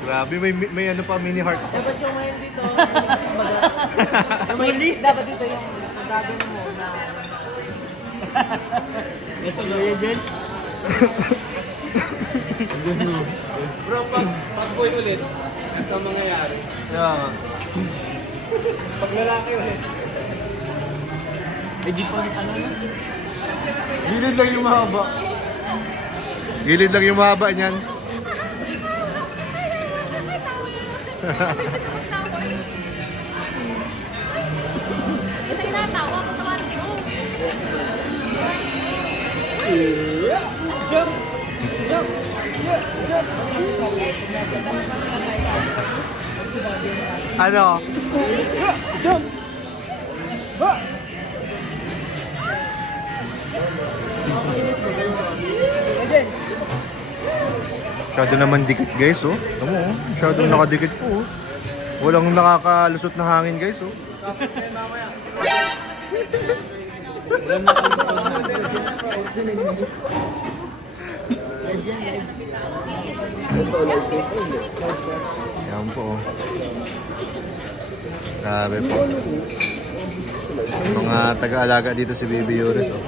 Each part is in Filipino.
Grabe, may ano pa, mini heart. Dapat yung ngayon dito, yung may lead, dapat dito yung gagawin mo na... Ito na yun, Jen. Bro, pag boy ulit, ito ang mangyayari. Kaya nga. Pag lalaki ulit. Eh, di pa rin ano na. Gilid lang yung mahaba. Gilid lang yung mahaba niyan. Kasi natawa ko sa karte ko. Jump! Jump! Ano? Jump! Ha! Masyado naman dikit guys, oh. Tama, oh. Masyado nakadikit po, oh. Walang nakakalusot na hangin guys, oh. Yan po, oh. Grabe po. Mga taga-alaga dito si Baby Yuris, oh.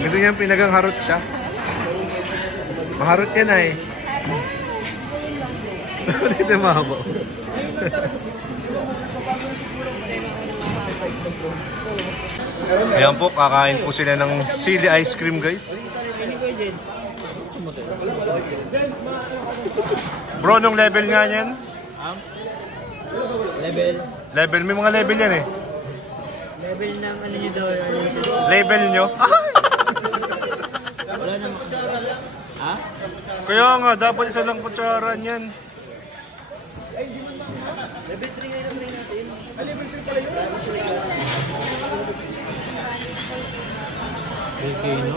Gusto niya pinagang harot siya. Maharot yan ay. Dito mahaba. Ayan po, kakain po sila ng sili ice cream guys. Bro, nung level nga yan? Level. Level, may mga level yan eh. Level ng ano nyo daw. Level nyo? Wala naman. Ha? Kaya nga, dapat isa lang kutsara niyan. Level 3 ngayon naman natin. Level 3 pala yun. Okay, no?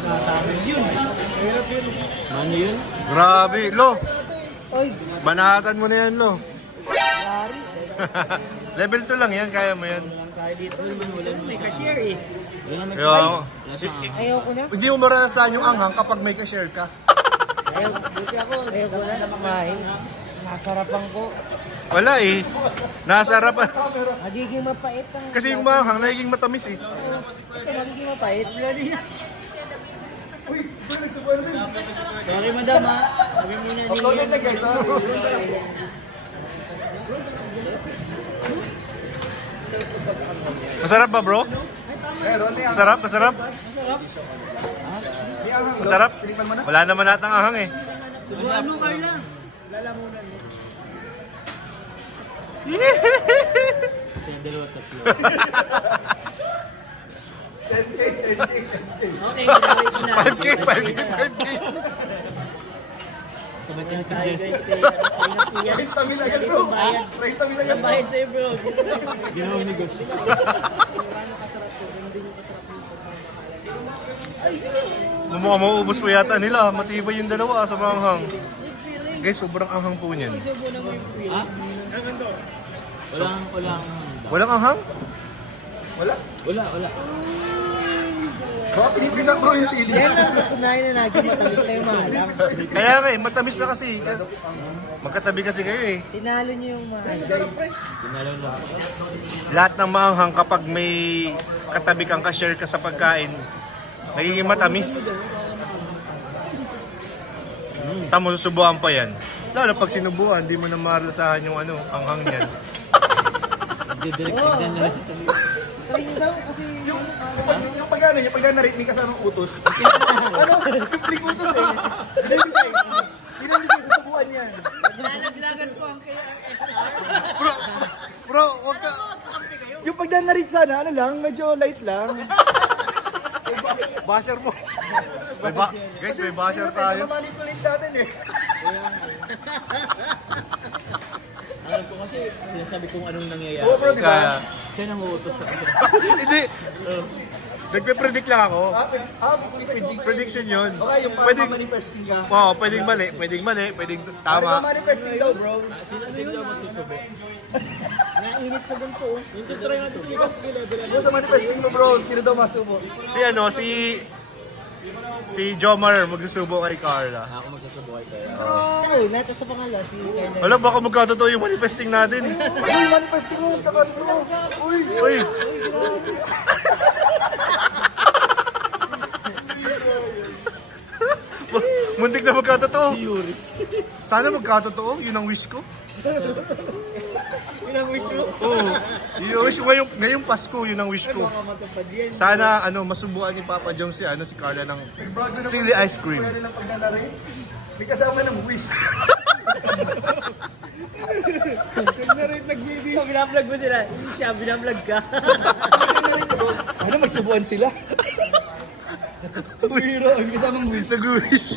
Masabi yun. Mahirap yun. Ano yun? Grabe, Lo. Oy, Banatan mo na yan, Lo. lari. Level 2 lang yan, kaya mo yan. Walang kaya dito. Wala naman cashier eh. Wala naman Kaya, Wala sa Ayoko na. hindi mo maranasan yung anghang kapag may ka-share ka. Ayoko na kumain. Nasarapan ko. Wala eh. Nasa harapan. Magiging mapait ang... Kasi yung manghang, nagiging matamis eh. Ito, magiging mapait. Uy, boy, nagsubuan din. Sorry, madam ha. Sabi mo na Uploaded na guys, ha? Masarap ba, bro? Meron na yan. Masarap, masarap. May anghang, Lo. Masarap. Tinikman mo na? Wala naman natang anghang eh. Subuhan mo, Carla. Lalamunan mo. Kasi dalawa tatlo. 10K, 10K, 10K. Okay, grabe ko na. 5K, 5K, 5K. Sabay tayo guys. Kaya 30 mil agad, bro. 30 mil agad, bro. Bayad sa'yo, bro. Ginawang negosyo. Mukha mauubos po yata nila. Matibay yung dalawa sa manghang. Guys, sobrang anghang po niyan. Ha? Walang Walang anghang? Wala. Wala. Baka pinipisan, bro, yung sili. Yan ang natunayan na naging matamis na yung maalam. Kaya nga eh, matamis na kasi. Magkatabi kasi kayo eh. Tinalo niyo yung maalam. Dinalaw lang. Lahat ng maanghang kapag may katabi kang ka-share ka sa pagkain, nagiging matamis. Tamo, susubuan pa yan. Lalo pag sinubuan, di mo na maralasahan yung ano, anghang niyan. Direct tignan na lang. Try nyo daw kasi Yung pag-narate, may kasamang utos. Ano? Simpleng utos eh. Hindi na susubuan yan. Nalaglagan ko ang kaya Bro, wag ka. Yung pag-narate sana, ano lang, medyo light lang. Basher mo. Guys, may basher tayo. Mamanipulate natin eh. Alam ko kasi sinasabi kung anong nangyayari. Oo, bro, di ba? Kaya, Siya nang uutos sa akin. Hindi. Nagpe-predict lang ako. Prediction yun. Okay, yung Pwede, manifesting ka. oh, pwedeng mali, pwedeng tama. Manifesting daw, bro. Sino daw magsusubo? Nainit sa ganito. Bro, sa manifesting mo, bro. Sino daw masubo? Si Jomar magsusubo kay Carla. Ako magsusubo kay Kaya. Sa una, tapos sa pangalawa, si Carla. Wala, baka magkatotoo yung manifesting natin. Uy, manifesting mo. Tsaka bro. Uy. Uy! Muntik na magkatotoo. Sana magkatotoo, yun ang wish ko. Yun ang wish mo? Oo. Yun ang wish ko ngayong Pasko, yun ang wish ko. Sana masubukan ni Papa Jom si Carla ng sili ice cream. Ng pagdalari. May kasama ng wish. Binablog mo sila. Hindi siya, binablog ka. Ano, magsubuan sila? Biro, ang kasamang wish. Nag-wish.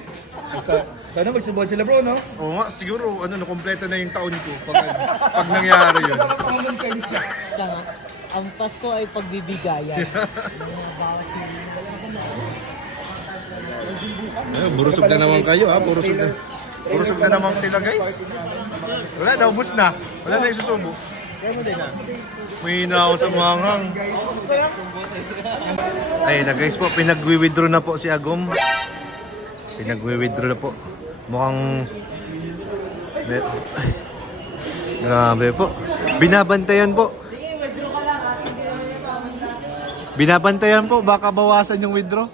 Sana magsubuan sila, bro, no? Oo nga, siguro, nakompleto na yung taon ko pag nangyari yun. Kasama pa hanggang sensya. Siya nga, ang Pasko ay pagbibigayan. Burusog na naman kayo, ha? Burusog na naman sila, guys. Wala, naubos na. Wala na isusubo. May na ako sa manghang. Ayun na guys po, pinag-withdraw na po si Agom. Pinag-withdraw na po. Mukhang... Ay, grabe po. Binabantayan po. Binabantayan po, baka bawasan yung withdraw.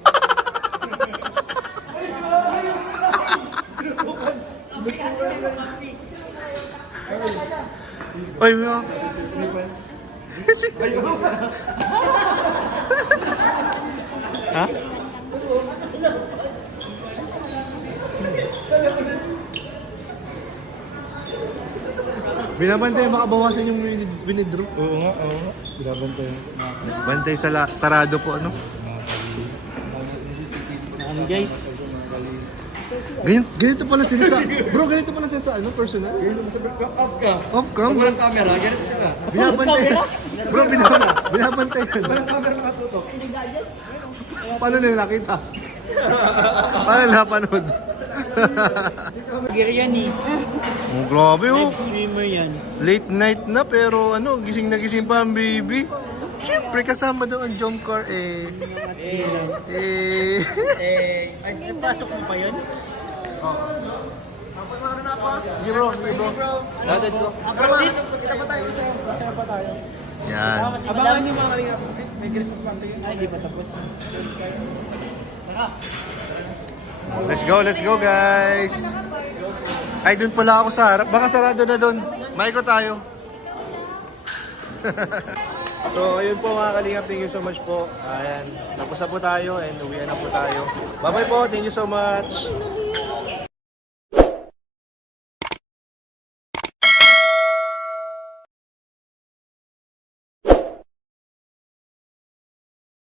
Oy, mo. Ha? Binabantay, baka bawasan yung winidraw. Oo nga. Binabantay. Bantay sarado po, ano? Guys, Ganito pala sila sa... Bro, ganito pala sila sa personal? Off ka. Off cam? Walang camera, ganito sila. Binabantay. Bro, binabantay yan. Walang camera nakatutok. Paano nila nakita? Paano nila panood? gear yan eh. Oh, grabe oh. Streamer yan. Late night na pero gising na gising pa ang baby. Siyempre kasama daw ang jump car eh. Ay, pasok mo pa yun? Sige bro, Natin ko. Yan. Abangan niyo mga kalinga. May Christmas party. Ay, hindi pa tapos. Let's go guys. Ay, dun pala ako sa harap. Baka sarado na dun. Maiko tayo. So, ayun po mga kalingap. Thank you so much po. Ayan. Tapos na po tayo and uwian na po tayo. Bye-bye po. Thank you so much.